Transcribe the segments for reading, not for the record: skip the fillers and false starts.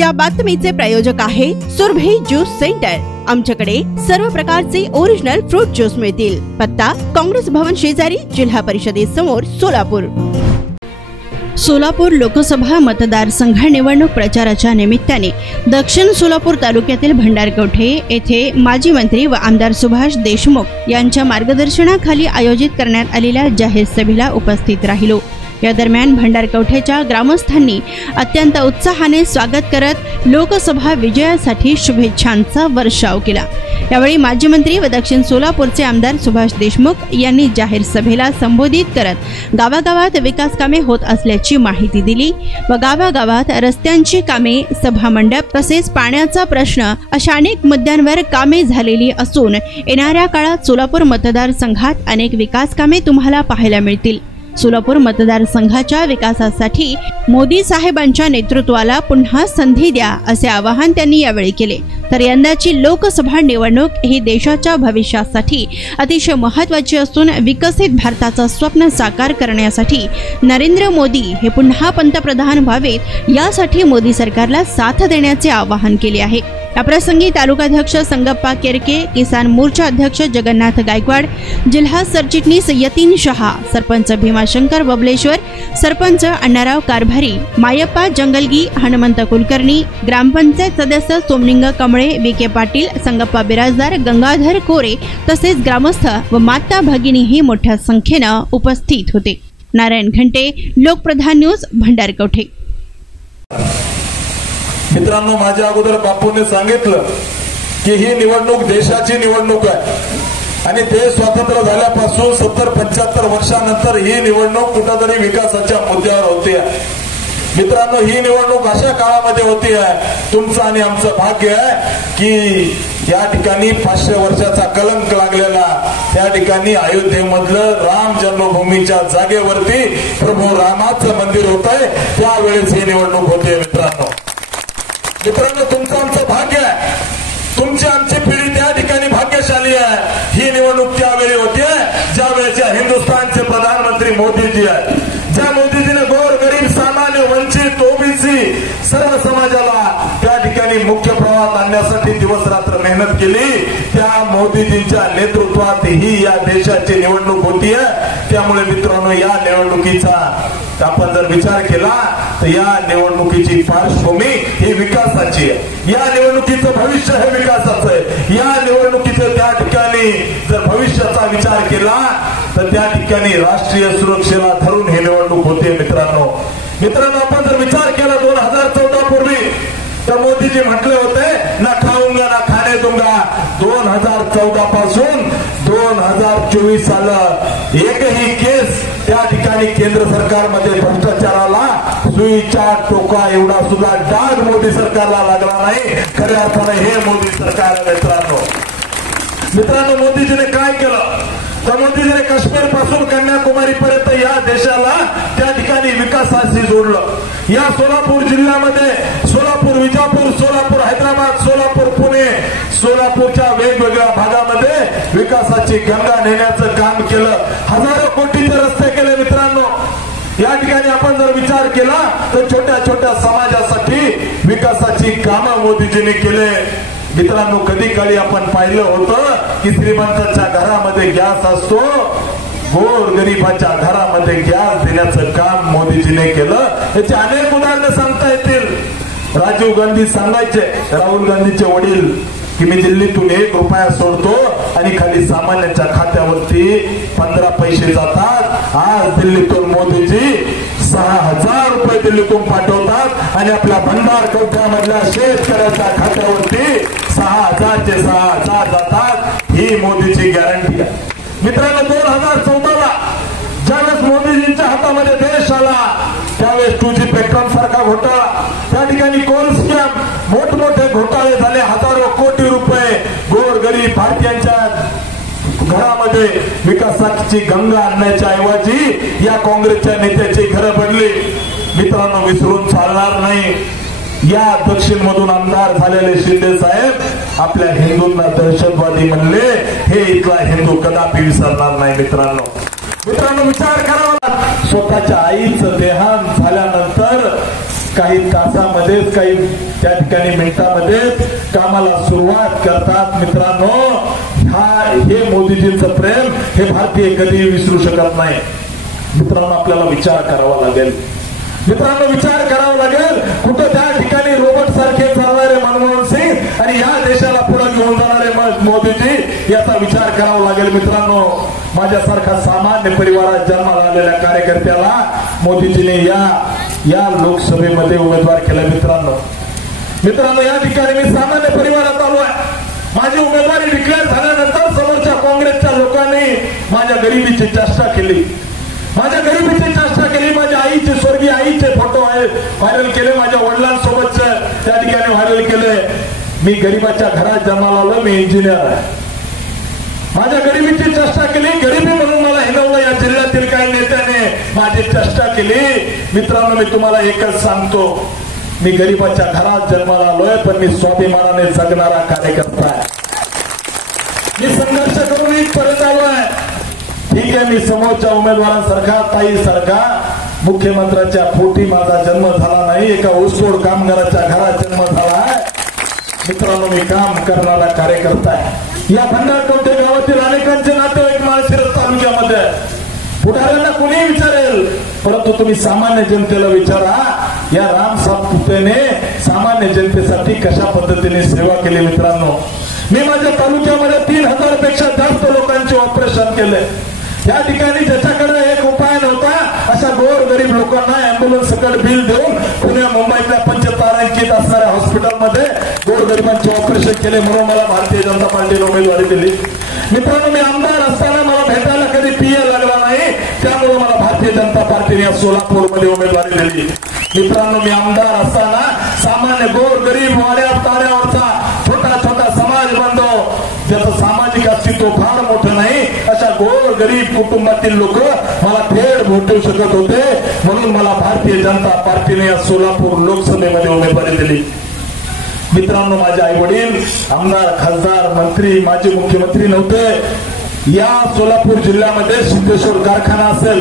या बातमीचे प्रायोजक आहे सुरभी ज्यूस सेंटर। आमच्याकडे सर्व प्रकारचे ओरिजिनल फ्रूट ज्यूस मिळतील। पत्ता काँग्रेस भवन शेजारी, जिल्हा परिषदेसमोर, सोलापूर। सोलापूर लोकसभा मतदारसंघ निवडणूक प्रचाराच्या निमित्ताने दक्षिण सोलापूर तालुक्यातील भंडारकवठे येथे माजी मंत्री व आमदार सुभाष देशमुख यांच्या मार्गदर्शनाखाली आयोजित करण्यात आलेल्या जाहीर सभेला उपस्थित राहिलो। या दरम्यान भंडारकवठेच्या ग्रामस्थांनी अत्यंत उत्साहाने स्वागत करत लोकसभा विजयासाठी शुभेच्छांचा वर्षाव केला। यावेळी माजी मंत्री व दक्षिण सोलापूरचे आमदार सुभाष देशमुख यांनी जाहीर सभेला संबोधित करत गावागावात विकास कामे होत असल्याची माहिती दिली व गावागावात रस्त्यांची कामे, सभा मंडप तसेच पाण्याचा प्रश्न अशा अनेक मुद्द्यांवर कामे झालेली असून येणाऱ्या काळात सोलापूर मतदारसंघात अनेक विकास कामे तुम्हाला पाहायला मिळतील। सोलापूर मतदारसंघाच्या विकासासाठी मोदी साहेबांच्या नेतृत्वाला पुन्हा संधी द्या असे आवाहन त्यांनी यावेळी केले। तर यंदाची लोकसभा निवडणूक ही देशाच्या भविष्यासाठी अतिशय महत्त्वाची असून विकसित भारताचं स्वप्न साकार करण्यासाठी नरेंद्र मोदी हे पुन्हा पंतप्रधान व्हावेत यासाठी मोदी सरकारला साथ देण्याचे आवाहन केले आहे। याप्रसंगी तालुकाध्यक्ष संगप्पा केरके, किसान मोर्चा अध्यक्ष जगन्नाथ गायकवाड, जिल्हा सरचिटणीस यतीन शहा, सरपंच भीमाशंकर बबलेश्वर, सरपंच अण्णाराव कारभारी, मायप्पा जंगलगी, हनुमंत कुलकर्णी, ग्रामपंचायत सदस्य सोमलिंग कमळे, विके पाटील, संगप्पा बिराजदार, गंगाधर कोरे तसेच ग्रामस्थ व माता भगिनीही मोठ्या संख्येने उपस्थित होते। नारायण घंटे, लोकप्रधान न्यूज, भंडारकवठे। मित्रांनो, माझ्या अगोदर बापूंनी सांगितलं की ही निवडणूक देशाची निवडणूक आहे आणि देश स्वतंत्र झाल्यापासून 70-75 वर्षानंतर ही निवडणूक कुठेतरी विकासाच्या मुद्द्यावर होती आहे। मित्रांनो, ही निवडणूक अशा काळामध्ये होती आहे, तुमचं आणि आमचं भाग्य आहे की या ठिकाणी 500 वर्षाचा कलंक लागलेला त्या ठिकाणी अयोध्येमधलं राम जन्मभूमीच्या जागेवरती प्रभू रामाचं मंदिर होत आहे, त्यावेळेस ही निवडणूक होते। मित्रांनो, तुमचं आमचं भाग्य आहे, तुमची आमची पिढी त्या ठिकाणी भाग्यशाली आहे। ही निवडणूक त्यावेळी होते ज्या वेळेच्या हिंदुस्थानचे प्रधानमंत्री मोदीजी आहेत, ज्या मोदीजीने गोर गरीब सामान्य वंचित ओबीसी सर्व समाजाला त्या ठिकाणी मुख्य प्रवाहात आणण्यासाठी दिवस रात्र मेहनत केली, त्या मोदीजींच्या नेतृत्वात ही या देशाची निवडणूक होतीये। त्यामुळे मित्रांनो, या निवडणुकीचा आपण जर विचार केला तर या निवडणुकीची पार्श्वभूमी ही विकासाची आहे, या निवडणुकीचं भविष्य हे विकासाचं आहे। या निवडणुकीचं त्या ठिकाणी जर भविष्याचा विचार केला तर त्या ठिकाणी राष्ट्रीय सुरक्षेला धरून ही निवडणूक होते। मित्रांनो, आपण जर विचार केला 2014 पूर्वी तर मोदीजी म्हटले होते ना खाऊंगा ना खाने दूंगा। 2014 पासून 2024 साल एकही केस त्या ठिकाणी केंद्र सरकारमध्ये भ्रष्टाचाराला सुईच्या टोका एवढा सुद्धा डाग मोदी सरकारला लागला नाही। खऱ्या अर्थाने हे मोदी सरकार मित्रांनो, मोदीजीने काय केलं तर मोदीजीने काश्मीर पासून कन्याकुमारी पर्यंत या देशाला त्या ठिकाणी विकासाशी जोडलं। या सोलापूर जिल्ह्यामध्ये सोलापूर विजापूर, सोलापूर हैदराबाद, सोलापूर पुणे, सोलापूरच्या वेगवेगळ्या भागामध्ये विकासाची गंगा नेण्याचं काम केलं। हजारो कोटीचे रस्ते केले। मित्रांनो, या ठिकाणी आपण जर विचार केला तर छोट्या छोट्या समाजासाठी विकासाची कामं मोदीजींनी केले। मित्रांनो, कधी काळी आपण पाहिलं होतं की श्रीमंतांच्या घरामध्ये गॅस असतो, गोर गरिबाच्या घरामध्ये गॅस देण्याचं काम मोदीजीने केलं। याचे अनेक उदाहरणं सांगता येतील। राजीव गांधी सांगायचे, राहुल गांधीचे वडील, की मी दिल्लीतून 1 रुपया सोडतो आणि खाली सामान्यांच्या खात्यावरती 15 पैसे जातात। आज दिल्लीतून मोदीजी 6000 रुपये दिल्लीतून पाठवतात आणि आपल्या भंडारकवठ्यामधल्या शेतकऱ्याच्या खात्यावरती 6000चे 6000 जातात। ही मोदीची गॅरंटी आहे। मित्रांनो, 2014ला ज्यावेळेस मोदीजींच्या हातामध्ये देश आला त्यावेळेस 2G पेट्रोल सारखा घोटाळा, त्या ठिकाणी कोल स्कॅम, मोठमोठे घोटाळे झाले। हजारो कोटी रुपये गोरगरीब भारतीयांच्या घरामध्ये विकासाची गंगा आणण्याच्या ऐवजी या काँग्रेसच्या नेत्याची घरं बनली। मित्रांनो, विसरून चालणार नाही। या दक्षिण मधून आमदार झालेले शिंदे साहेब आपल्या हिंदूंना दहशतवादी म्हणले, हे इथला हिंदू कदापि विसरणार नाही। मित्रांनो, विचार करावा, स्वतःच्या आईचं देहांत झाल्यानंतर काही तासामध्येच काही त्या ठिकाणी मिनिटामध्येच कामाला सुरुवात करतात. मित्रांनो, हे मोदीजींचं प्रेम हे भारतीय कधी विसरू शकत नाही. मित्रांनो, आपल्याला विचार करावा लागेल. मित्रांनो, विचार करावा लागेल. कुठं त्या ठिकाणी रोबोट सारखे चालणारे मनमोहन सिंग आणि या देशाला पुढे घेऊन जाणारे मोदीजी याचा विचार करावा लागेल. मित्रांनो, माझ्यासारखा सामान्य परिवारात जन्माला आलेल्या कार्यकर्त्याला मोदीजीने या लोकसभेमध्ये उमेदवार केला. मित्रांनो, या ठिकाणी मी सामान्य परिवारात आलो आहे. माझी उमेदवारी डिक्लेअर झाल्यानंतर समोरच्या काँग्रेसच्या लोकांनी माझ्या गरिबीची चर्चा केली. माझ्या गरिबीची चर्चा केली. माझ्या आईचे, स्वर्गीय आईचे फोटो व्हायरल केले. माझ्या वडिलांसोबतचे त्या ठिकाणी व्हायरल केले. मी गरिबाच्या घरात जन्माला आलो. मी इंजिनियर आहे. माझ्या गरिबीची चर्चा केली. गरिबी म्हणून मला हिनवलं. या जिल्ह्यातील काही नेत्याने माझी चर्चा केली. मित्रांनो, मी तुम्हाला एकच सांगतो, मी गरिबाच्या घरात जन्माला आलोय, पण मी स्वाभिमानाने जगणारा कार्यकर्ता आहे. मी संघर्ष करून इथपर्यंत आलोय. ठीक आहे, मी समोरच्या उमेदवारांसारखा, ताईसारखा मुख्यमंत्र्याच्या पोटी माझा जन्म झाला नाही. एका ऊसतोड कामगाराच्या घरात जन्म झाला आहे. मित्रांनो, मी काम करणारा कार्यकर्ता आहे. या भंडारकवठे गावातील अनेकांचे नातेवाईक माळशिरस तालुक्यामध्ये पुढाऱ्यांना कोणी विचारेल, परंतु तुम्ही सामान्य जनतेला विचारा, या राम सातपुतेने सामान्य जनतेसाठी कशा पद्धतीने सेवा केली. मित्रांनो, मी माझ्या तालुक्यामध्ये 3000 पेक्षा जास्त लोकांचे ऑपरेशन केले. या ठिकाणी ज्याच्याकडे एक उपाय नव्हता अशा गोर गरीब लोकांना अँब्युलन्स सकट बिल देऊन पुणे मुंबईतल्या पंचतारांकित असणाऱ्या हॉस्पिटलमध्ये गोर गरिबांचे ऑपरेशन केले. म्हणून मला भारतीय जनता पार्टीने उमेदवारी दिली. मित्रांनो, मी आमदार असताना मला भेटायला कधी पीए लागला नाही. त्यामुळे मला भारतीय जनता पार्टीने या सोलापूरमध्ये उमेदवारी दिली. मित्रांनो, मी आमदार असताना सामान्य गोर गरीब वाड्या ताऱ्यावरचा छोटा छोटा समाज बांधव, ज्याचं सामाजिक अस्तित्व फार मोठं नाही, अशा गोर गरीब कुटुंबातील लोक मला थेट भेटू शकत होते. म्हणून मला भारतीय जनता पार्टीने या सोलापूर लोकसभेमध्ये उमेदवारी दिली. मित्रांनो, माझे आई वडील आमदार, खासदार, मंत्री, माजी मुख्यमंत्री नव्हते. या सोलापूर जिल्ह्यामध्ये सिद्धेश्वर कारखाना असेल,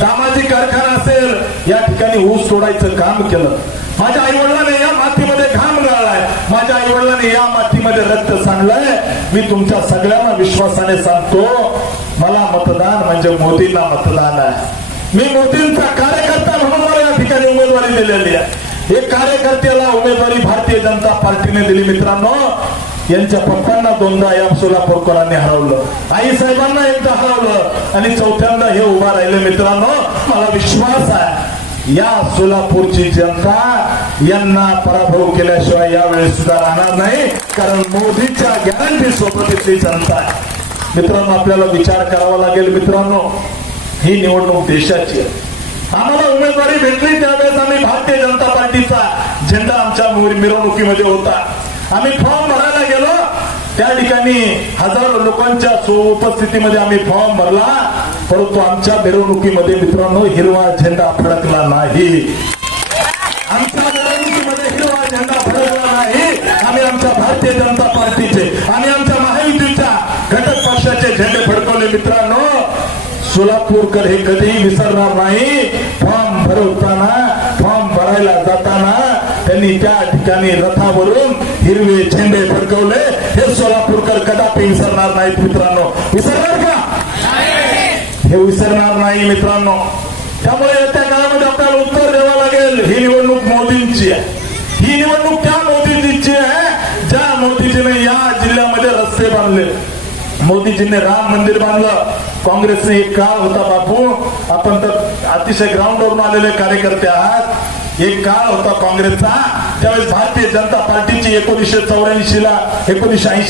दामाजी कारखाना असेल, या ठिकाणी ऊस तोडायचं काम केलं. माझ्या आई वडिलांनी या मातीमध्ये घाम गाळलाय. माझ्या आई वडिलांनी या मातीमध्ये रक्त सांडलंय. मी तुमच्या सगळ्यांना विश्वासाने सांगतो, मला मतदान म्हणजे मोदींना मतदान आहे. मी मोदींचा कार्यकर्ता म्हणून मला या ठिकाणी उमेदवारी दिलेली आहे. एक कार्यकर्त्याला उमेदवारी भारतीय जनता पार्टीने दिली. मित्रांनो, यांच्या पप्पांना 2दा या सोलापूरकरांनी हरवलं, आई साहेबांना एकदा हरवलं आणि 4थ्यांदा हे उभा राहिले. मित्रांनो, मला विश्वास आहे या सोलापूरची जनता यांना पराभव केल्याशिवाय यावेळेस सुद्धा राहणार नाही, कारण मोदीच्या गॅरंटी सोबत इथली जनता आहे. मित्रांनो, आपल्याला विचार करावा लागेल. मित्रांनो, ही निवडणूक देशाची आहे. आम्हाला उमेदवारी भेटली त्यावेळेस आम्ही भारतीय जनता पार्टीचा झेंडा आमच्या मिरवणुकीमध्ये होता. आम्ही फॉर्म भरायला गेलो, त्या ठिकाणी हजारो लोकांच्या उपस्थितीमध्ये आम्ही फॉर्म भरला, परंतु आमच्या मिरवणुकीमध्ये मित्रांनो हिरवा झेंडा फडकला नाही. आमच्या मिरवणुकीमध्ये हिरवा झेंडा फडकला नाही. आम्ही आमच्या भारतीय जनता पार्टीचे आणि आमच्या महायुतीच्या घटक पक्षाचे झेंडे फडकवले. मित्रांनो, सोलापूरकर हे कधीही विसरणार नाही. फॉर्म भरायला जाताना त्यांनी त्या ठिकाणी रथावरून हिरवे झेंडे फडकवले. हे सोलापूरकर कदापि विसरणार नाहीत. मित्रांनो, विसरणार का? हे विसरणार नाही. मित्रांनो, त्यामुळे येत्या काळामध्ये आपल्याला उत्तर द्यावं लागेल. ही निवडणूक मोदींची आहे. ही निवडणूक त्या मोदीजींची आहे ज्या मोदीजीने या जिल्ह्यामध्ये रस्ते बांधले, मोदीजींनी राम मंदिर बांधलं. काँग्रेसने एक काळ होता, बापू आपण तर अतिशय ग्राउंडवरून आलेले कार्यकर्ते आहात, एक काळ होता काँग्रेसचा, त्यावेळेस भारतीय जनता पार्टीची 1980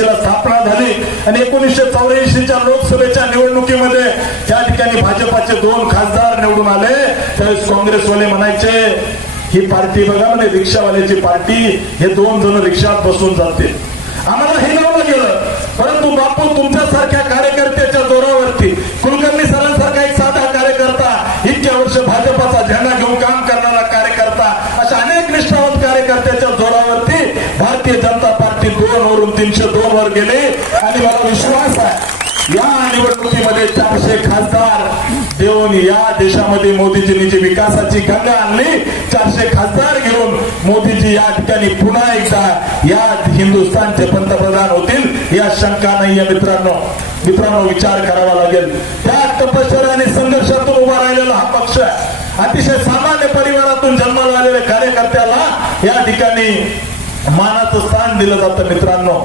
ला स्थापना झाली आणि 1984च्या लोकसभेच्या निवडणुकीमध्ये त्या ठिकाणी भाजपाचे 2 खासदार निवडून आले. त्यावेळेस काँग्रेसवाले म्हणायचे, ही पार्टी बघा म्हणे रिक्षावाल्याची पार्टी, हे 2 जण रिक्षात बसून जातील. आम्हाला हे लावलं गेलं, परंतु बापू तुमच्यासारख्या कार्यकर्त्याच्या जोरावरती, कुलकर्णी सरांसारखा एक साधा कार्यकर्ता, इतक्या वर्ष भाजपाचा झेंडा घेऊन काम करणारा कार्यकर्ता, अशा अनेक निष्ठावंत कार्यकर्त्याच्या जोरावरती भारतीय जनता पार्टी 2 वरून 302 वर गेली. आणि मला विश्वास आहे या निवडणुकीमध्ये 400 खासदार देऊन या देशामध्ये मोदीजींनी जी विकासाची गंगा आणली, 400 खासदार घेऊन मोदीजी या ठिकाणी पुन्हा एकदा या हिंदुस्थानचे पंतप्रधान होतील या शंका नाहीये मित्रांनो विचार करावा लागेल। त्या तपश्चर्या आणि संघर्षातून उभा राहिलेला हा पक्ष आहे। अतिशय सामान्य परिवारातून जन्माला आलेल्या कार्यकर्त्याला या ठिकाणी मानाचं स्थान दिलं जातं। मित्रांनो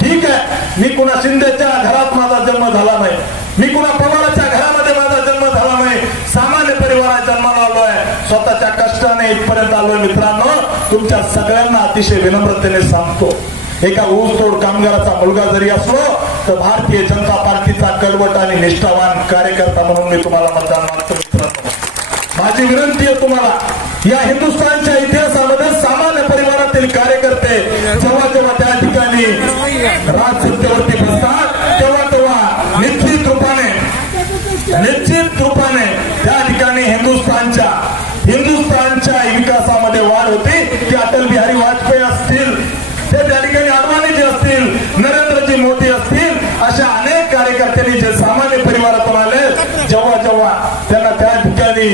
ठीक आहे, मी कुणा शिंदेच्या घरात माझा जन्म झाला नाही, मी कुणा पवाराच्या घरामध्ये माझा जन्म झाला नाही, सामान्य परिवारात जन्माला आलोय, स्वतःच्या कष्टाने इथपर्यंत आलोय। मित्रांनो तुमच्या सगळ्यांना अतिशय विनम्रतेने सांगतो, एका ऊसतोड कामगाराचा मुलगा जरी असलो तर भारतीय जनता पार्टीचा कडवट आणि निष्ठावान कार्यकर्ता म्हणून मी तुम्हाला मतदान मागतो। मित्रांनो माझी विनंती आहे तुम्हाला, या हिंदुस्थानच्या इतिहासामध्ये सामान्य परिवारातील कार्यकर्ते जेव्हा जेव्हा त्या ठिकाणी राजसत्तेवरती बसतात तेव्हा निश्चित रूपाने त्या ठिकाणी हिंदुस्थानच्या विकासामध्ये वाढ होती। ती अटल बिहारी वाजपेयी असतील, ते त्या ठिकाणी अडवाणीजी असतील, नरेंद्रजी मोदी असतील, अशा अनेक कार्यकर्त्यांनी जे सामान्य परिवारातून आले जेव्हा जेव्हा त्यांना त्या ठिकाणी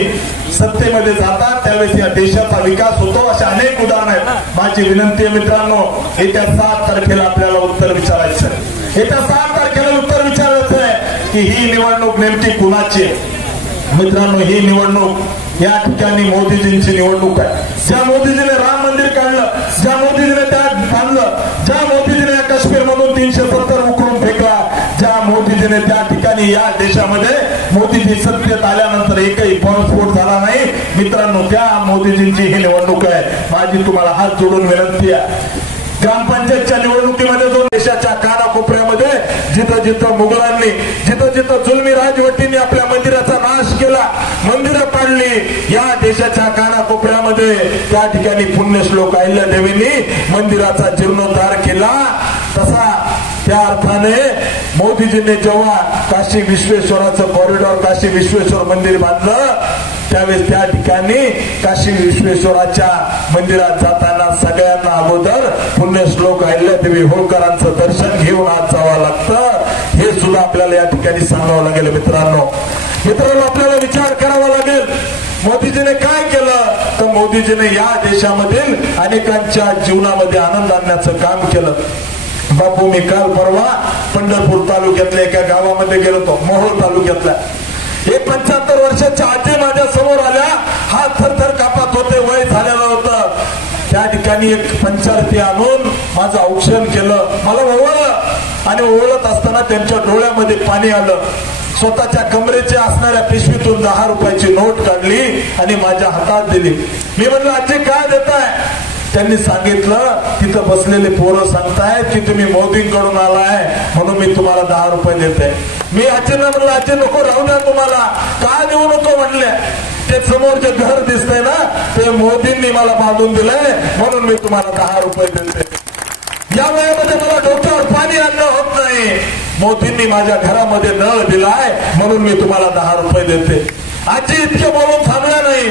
सत्तेमध्ये जातात त्यावेळेस या देशाचा विकास होतो। अशा अनेक उदाहरण आहेत। माझी विनंती आहे मित्रांनो, येत्या 7 तारखेला आपल्याला उत्तर विचारायचं आहे। येत्या 7 तारखेला उत्तर विचारायचं आहे की ही निवडणूक नेमकी कुणाची आहे। मित्रांनो ही निवडणूक या ठिकाणी मोदीजींची निवडणूक आहे। ज्या मोदीजीने राम मंदिर काढलं, ज्या मोदीजीने त्यात बांधलं, ज्या मोदीजीने काश्मीर मधून 370 उकळून फेकला, ज्या मोदीजीने त्या ठिकाणी या देशामध्ये मोदीजी सत्तेत आल्यानंतर एकही बॉम्बस्फोट झाला नाही। मित्रांनो त्या मोदीजींची ही निवडणूक आहे। माझी तुम्हाला हात जोडून विनंती आहे, ग्रामपंचायतच्या निवडणुकीमध्ये जो देशाच्या कानाकोपऱ्यामध्ये जिथं जिथं मुघलांनी, जिथं जिथं जुलमी राजवटींनी आपल्या मंदिराचा नाश केला, मंदिरं पाडली, या देशाच्या कानाकोपऱ्यामध्ये त्या ठिकाणी पुण्यश्लोक अहिल्यादेवींनी मंदिराचा जीर्णोद्धार केला। तसा त्या अर्थाने मोदीजींनी जेव्हा काशी विश्वेश्वराचं कॉरिडॉर, काशी विश्वेश्वर मंदिर बांधलं त्यावेळेस त्या ठिकाणी काशी विश्वेश्वराच्या मंदिरात जाताना सगळ्यांना अगोदर पुण्यश्लोक अहिल्यादेवी होळकरांचं दर्शन घेऊन आज जावं लागतं, हे सुद्धा आपल्याला या ठिकाणी सांगावं लागेल। मित्रांनो आपल्याला विचार करावा लागेल मोदीजीने काय केलं, तर मोदीजीने या देशामधील अनेकांच्या जीवनामध्ये आनंद आणण्याचं काम केलं। बापू मी काल परवा पंढरपूर तालुक्यातल्या एका गावामध्ये गेलो होतो, मोहोळ तालुक्यातल्या। एक 75 वर्षाच्या आजी माझ्या समोर आल्या, हात थरथर कापत होते, वय झालेलं होतं। त्या ठिकाणी एक पंचारती आणून माझं औक्षण केलं, मला ओवळलं आणि ओवळत असताना त्यांच्या डोळ्यामध्ये पाणी आलं। स्वतःच्या कमरेच्या असणाऱ्या पिशवीतून 10 रुपयाची नोट काढली आणि माझ्या हातात दिली। मी म्हणलं आजी काय देताय? त्यांनी सांगितलं तिथं बसलेले पोरं सांगतायत की तुम्ही मोदींकडून आलाय म्हणून मी तुम्हाला 10 रुपये देते। मी आजींना म्हणलं आजी नको राहू द्या, तुम्हाला का देऊ नको म्हणले, ते समोर जे घर दिसतंय ना ते मोदींनी मला बांधून दिलंय म्हणून मी तुम्हाला 10 रुपये देते। या वयामध्ये मला डोक्यावर पाणी आणणं होत नाही, मोदींनी माझ्या घरामध्ये नळ दिलाय म्हणून मी तुम्हाला 10 रुपये देते। आजी इतके बोलून थांबल्या नाही,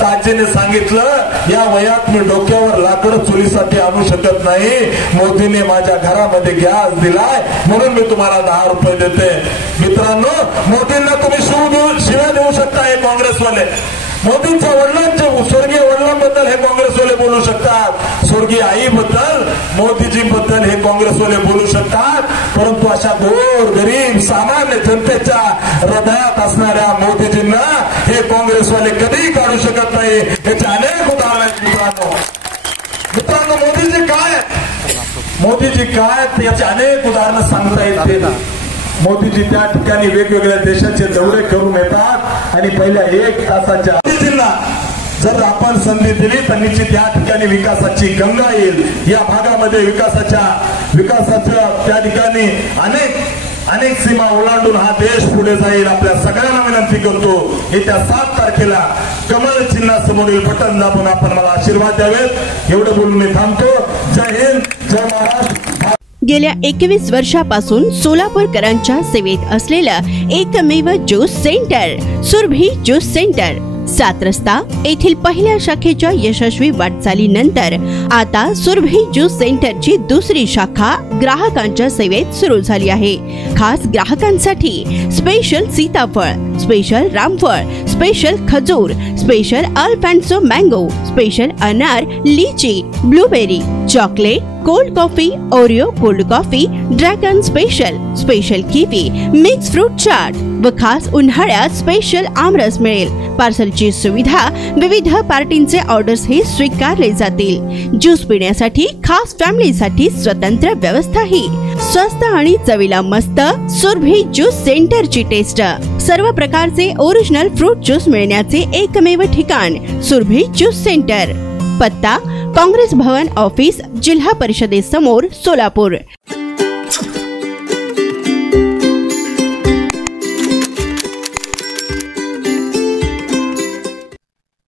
तर आजीने सांगितलं या वयात मी डोक्यावर लाकड चुलीसाठी आणू शकत नाही, मोदीने माझ्या घरामध्ये गॅस दिलाय म्हणून मी तुम्हाला 10 रुपये देते। मित्रांनो मोदींना तुम्ही शिव्या देऊ शकता हे काँग्रेसवाले, मोदींच्या वडिलांच्या स्वर्गीय वडिलांबद्दल हे काँग्रेसवाले बोलू शकतात, स्वर्गीय आईबद्दल मोदीजींबद्दल हे काँग्रेसवाले बोलू शकतात, परंतु अशा गोर गरीब सामान्य जनतेच्या हृदयात असणाऱ्या मोदीजींना हे काँग्रेसवाले कधीही काढू शकत नाही। याचे अनेक उदाहरण आहेत। मित्रांनो मोदीजी काय याचे अनेक उदाहरणं सांगता येतील। मोदीजी त्या ठिकाणी वेगवेगळ्या देशाचे दौरे करून येतात आणि पहिल्या 1 तासाच्या मोदीजींना जर आपण संधी दिली तर निश्चित या ठिकाणी विकासाची गंगा येईल। या भागामध्ये विकासाच्या त्या ठिकाणी अनेक सीमा ओलांडून हा देश पुढे जाईल। आपल्या सगळ्यांना विनंती करतो येत्या 7 तारखेला कमळ चिन्हासमोरील बटन दाबून आपण मला आशीर्वाद द्यावेत। एवढं बोलून मी थांबतो। जय हिंद, जय महाराष्ट्र। गेल्या 21 वर्षापासून सोलापूरकरांच्या सेवेत असलेलं एकमेव juice centre Surabhi juice centre. 7 रस्ता येथील पहिल्या शाखेच्या यशस्वी वाटचालीनंतर आता सुरभी ज्यूस सेंटरची दुसरी शाखा ग्राहकांच्या सेवेत सुरू झाली आहे। खास ग्राहकांसाठी स्पेशल सीताफळ, स्पेशल रामफळ, स्पेशल खजूर, स्पेशल अल्फान्सो मँगो, स्पेशल अनार, लीची, blueberry, chocolate, cold coffee, Oreo cold coffee, dragon special, special kiwi, mix fruit chaat व खास उन्हाळ्यात स्पेशल आमरस मिळेल। पार्सलची सुविधा, विविध पार्टींचे ऑर्डर्स हे स्वीकारले जातील। ज्यूस पिण्यासाठी खास फॅमिलीसाठी स्वतंत्र व्यवस्थाही। स्वस्त आणि चवीला मस्त सुरभी ज्यूस सेंटरची टेस्ट। सर्व प्रकारचे ओरिजिनल फ्रूट ज्यूस मिळण्याचे एकमेव ठिकाण सुरभी ज्यूस सेंटर। पत्ता काँग्रेस भवन ऑफिस, जिल्हा परिषदेसमोर, सोलापूर।